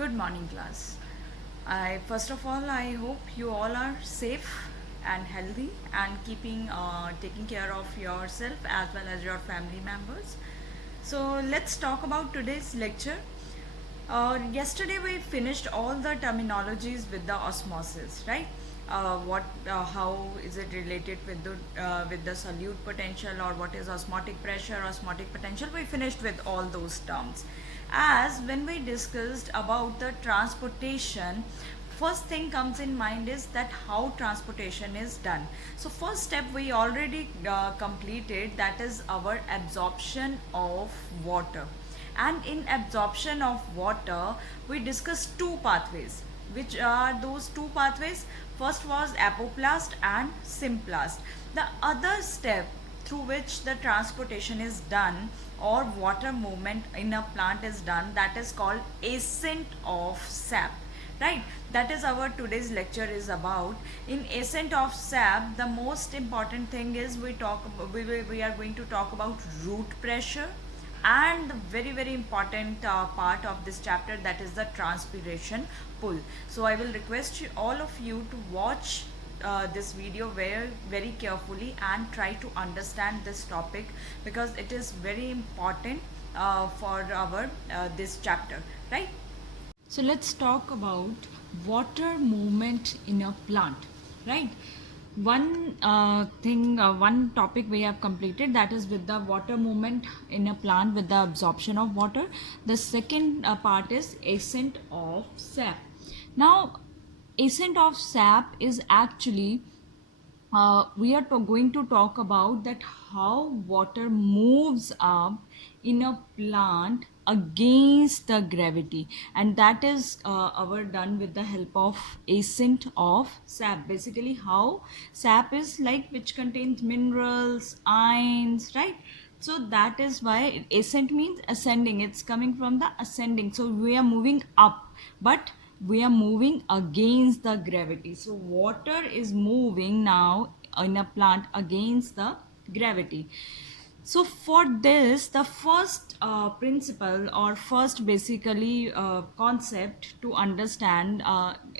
Good morning, class. I first of all, I hope you all are safe and healthy and taking care of yourself as well as your family members. So let's talk about today's lecture. Yesterday we finished all the terminologies with the osmosis, right? How is it related with the solute potential, or what is osmotic pressure, osmotic potential? We finished with all those terms. As when we discussed about the transportation, first thing comes in mind is that how transportation is done. So first step we already completed, that is our absorption of water. And in absorption of water we discussed two pathways. Which are those two pathways? First was apoplast and symplast. The other step through which the transportation is done or water movement in a plant is done, that is called ascent of sap, right? That is our today's lecture is about. In ascent of sap, the most important thing is we are going to talk about root pressure, and the very important part of this chapter, that is the transpiration pull. So I will request all of you to watch this video very carefully and try to understand this topic, because it is very important for our this chapter, right? So let's talk about water movement in a plant, right? One topic we have completed, that is with the water movement in a plant with the absorption of water. The second part is ascent of sap. Now, ascent of sap is actually we are going to talk about that how water moves up in a plant against the gravity, and that is our done with the help of ascent of sap. Basically how sap is like, which contains minerals, ions, right? So that is why ascent means ascending, it's coming from the ascending. So we are moving up, but we are moving against the gravity. So water is moving now in a plant against the gravity. So for this, the first principle, or first basically concept to understand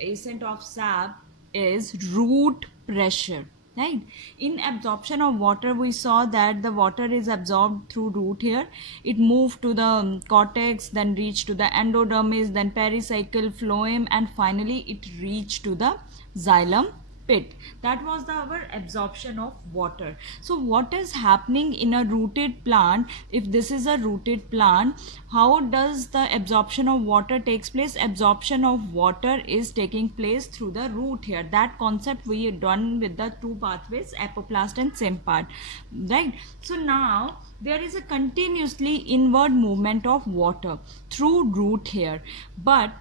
ascent of sap is root pressure, right? In absorption of water, we saw that the water is absorbed through root here. It moved to the cortex, then reached to the endodermis, then pericycle, phloem, and finally it reached to the xylem pit. That was our absorption of water. So what is happening in a rooted plant? If this is a rooted plant, how does the absorption of water takes place? Absorption of water is taking place through the root here. That concept we done with the two pathways, apoplast and sympart, right? So now there is a continuously inward movement of water through root here, but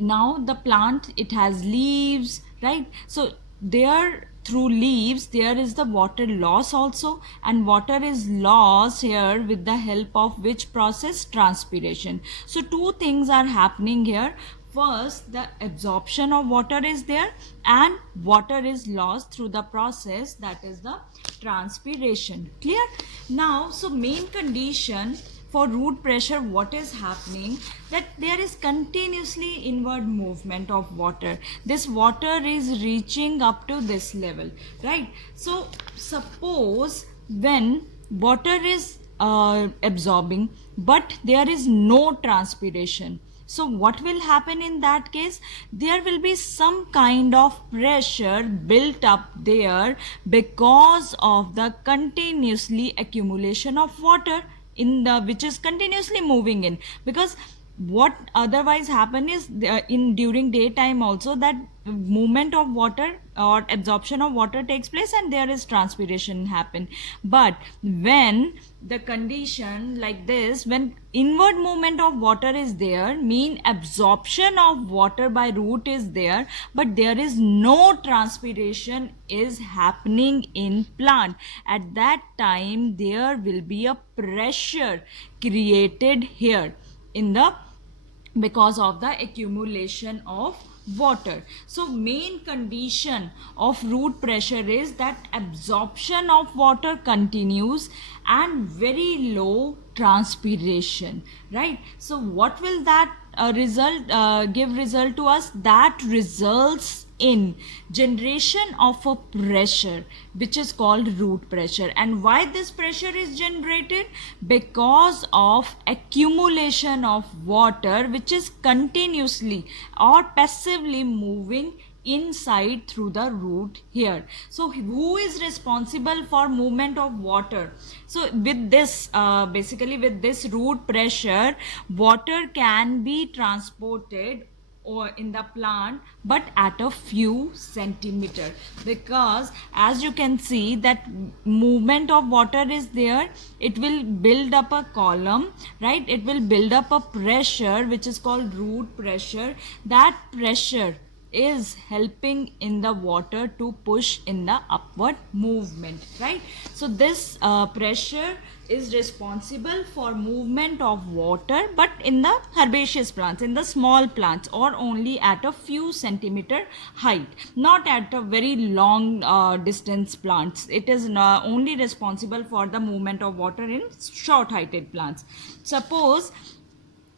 now the plant, it has leaves, right? So there, through leaves, there is the water loss also, and water is lost here with the help of which process? Transpiration. So two things are happening here. First, the absorption of water is there, and water is lost through the process, that is the transpiration. Clear? Now, so main condition for root pressure, what is happening, that there is continuously inward movement of water. This water is reaching up to this level, right? So suppose when water is absorbing, but there is no transpiration, so what will happen in that case? There will be some kind of pressure built up there because of the continuously accumulation of water in the, which is continuously moving in. Because what otherwise happen is in during daytime also, that movement of water or absorption of water takes place and there is transpiration happen. But when the condition like this, when inward movement of water is there, mean absorption of water by root is there, but there is no transpiration is happening in plant, at that time there will be a pressure created here in the, because of the accumulation of water. So main condition of root pressure is that absorption of water continues and very low transpiration, right? So what will that give result to us? That results in generation of a pressure which is called root pressure. And why this pressure is generated? Because of accumulation of water which is continuously or passively moving inside through the root here. So who is responsible for movement of water? So with this basically with this root pressure, water can be transported or in the plant but at a few centimeter, because as you can see that movement of water is there, it will build up a column, right? It will build up a pressure which is called root pressure. That pressure is helping in the water to push in the upward movement, right? So this pressure is responsible for movement of water, but in the herbaceous plants, in the small plants, or only at a few centimeter height, not at a very long distance plants. It is only responsible for the movement of water in short heighted plants. Suppose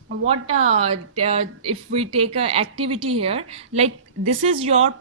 what if we take a activity here, like this is your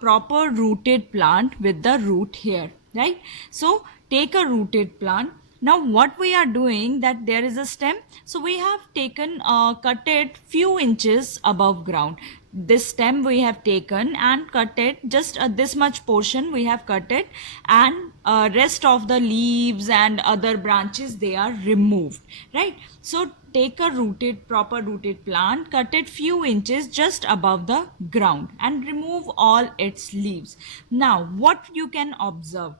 proper rooted plant with the root here, right? So take a rooted plant. Now what we are doing, that there is a stem, so we have taken cut it few inches above ground. This stem we have taken and cut it just this much portion we have cut it, and rest of the leaves and other branches, they are removed, right? So take a proper rooted plant, cut it few inches just above the ground and remove all its leaves. Now what you can observe,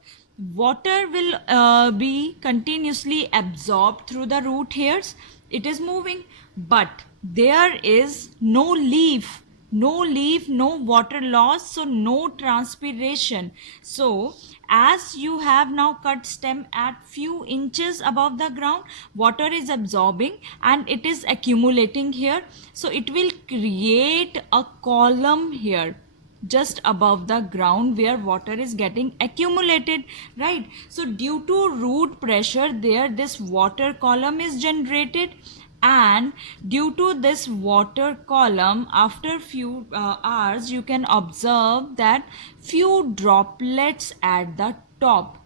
water will be continuously absorbed through the root hairs. It is moving, but there is no leaf, no water loss, so no transpiration. So as you have now cut stem at few inches above the ground, water is absorbing and it is accumulating here, so it will create a column here just above the ground where water is getting accumulated, right? So due to root pressure there, this water column is generated, and due to this water column, after few hours you can observe that few droplets at the top,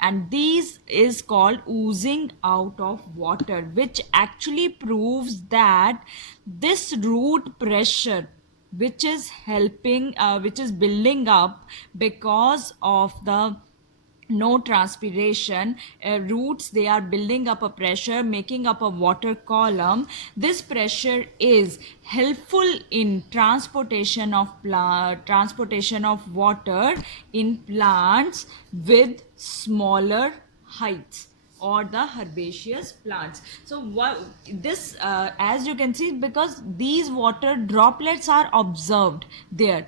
and these is called oozing out of water, which actually proves that this root pressure which is helping which is building up because of the no transpiration, roots, they are building up a pressure, making up a water column. This pressure is helpful in transportation of water in plants with smaller heights, or the herbaceous plants. So what this as you can see, because these water droplets are observed there,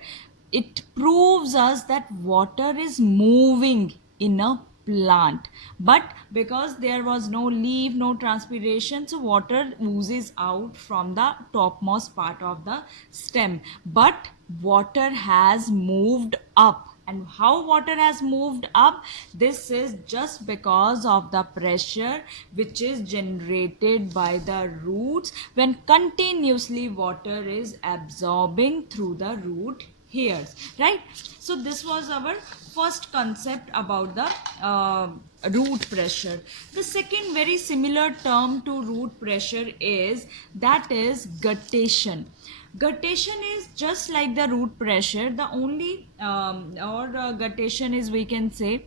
it proves us that water is moving in a plant, but because there was no leaf, no transpiration, so water oozes out from the topmost part of the stem, but water has moved up. And how water has moved up? This is just because of the pressure which is generated by the roots when continuously water is absorbing through the root hairs, right? So this was our first concept about the root pressure. The second very similar term to root pressure is guttation. Guttation is just like the root pressure. The only guttation is, we can say,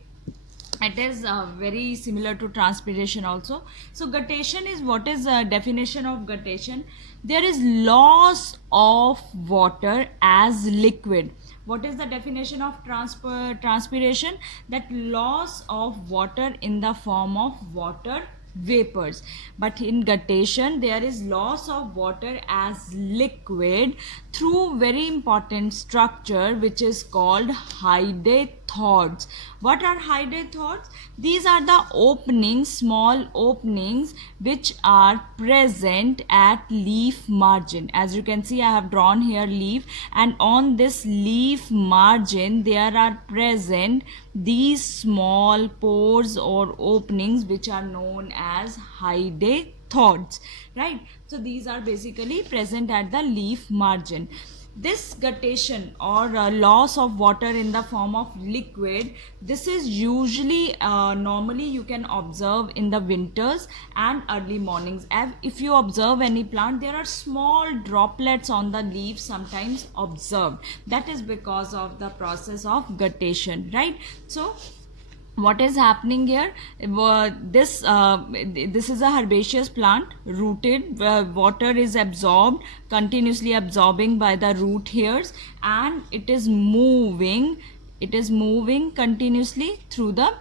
it is very similar to transpiration also. So guttation is, what is the definition of guttation? There is loss of water as liquid. What is the definition of transpiration? That loss of water in the form of water vapors. But in guttation there is loss of water as liquid through very important structure which is called hydrathoids. What are hydrathoids? These are the openings, small openings which are present at leaf margin. As you can see, I have drawn here leaf, and on this leaf margin there are present these small pores or openings which are known as hydrathoids, right? So these are basically present at the leaf margin. This guttation or loss of water in the form of liquid, this is usually normally you can observe in the winters and early mornings. If you observe any plant, there are small droplets on the leaves sometimes observed. That is because of the process of guttation, right? So what is happening here? This is a herbaceous plant, rooted, water is absorbed, continuously absorbing by the root hairs, and it is moving continuously through the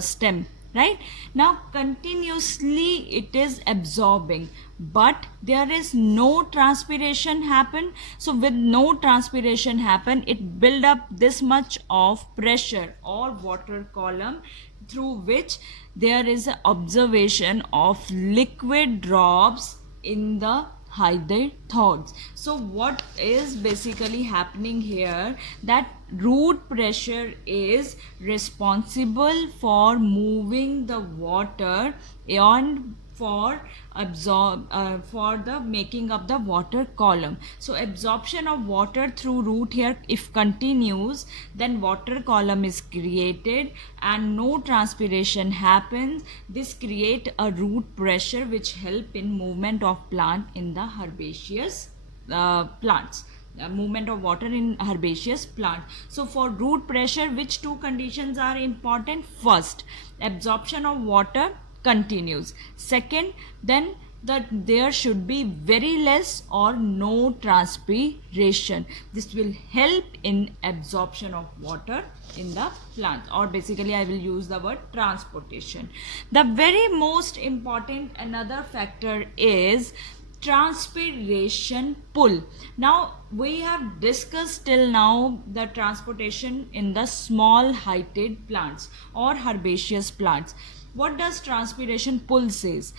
stem, right? Now continuously it is absorbing, but there is no transpiration happen. So with no transpiration happen, it build up this much of pressure or water column, through which there is an observation of liquid drops in the hydrathoids. So what is basically happening here, that root pressure is responsible for moving the water and for the making of the water column. So absorption of water through root hair, if continues, then water column is created and no transpiration happens. This create a root pressure which help in movement of plant in the herbaceous plants. Movement of water in herbaceous plant. So for root pressure, which two conditions are important? First, absorption of water continues. Second, then that there should be very less or no transpiration. This will help in absorption of water in the plant, or basically I will use the word transportation. The very most important another factor is transpiration pull. Now we have discussed till now the transportation in the small heighted plants or herbaceous plants. What does transpiration pull says?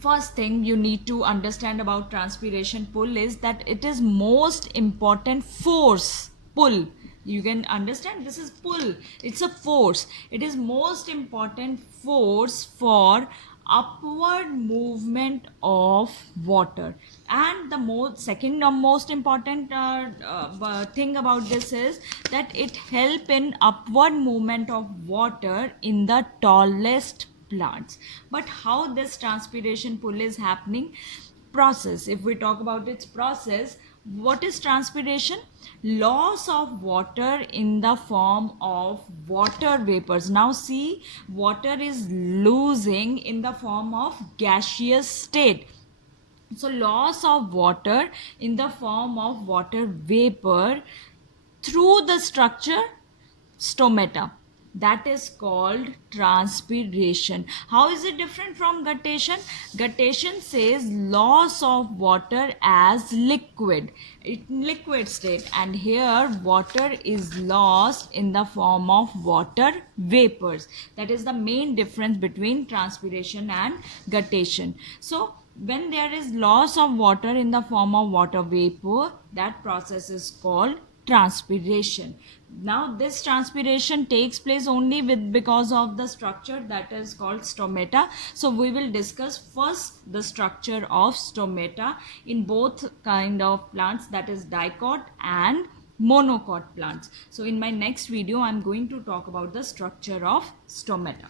First thing you need to understand about transpiration pull is that it is most important force. Pull, you can understand, this is pull, it's a force. It is most important force for upward movement of water. And the second most important thing about this is that it help in upward movement of water in the tallest plants. But how this transpiration pull is happening? Process, if we talk about its process, what is transpiration? Loss of water in the form of water vapors. Now see, water is losing in the form of gaseous state. So loss of water in the form of water vapor through the structure stomata. That is called transpiration. How is it different from guttation? Guttation says loss of water as liquid, in liquid state, and here water is lost in the form of water vapors. That is the main difference between transpiration and guttation. So when there is loss of water in the form of water vapor, that process is called transpiration. Now this transpiration takes place only because of the structure that is called stomata. So we will discuss first the structure of stomata in both kind of plants, that is dicot and monocot plants. So in my next video I am going to talk about the structure of stomata.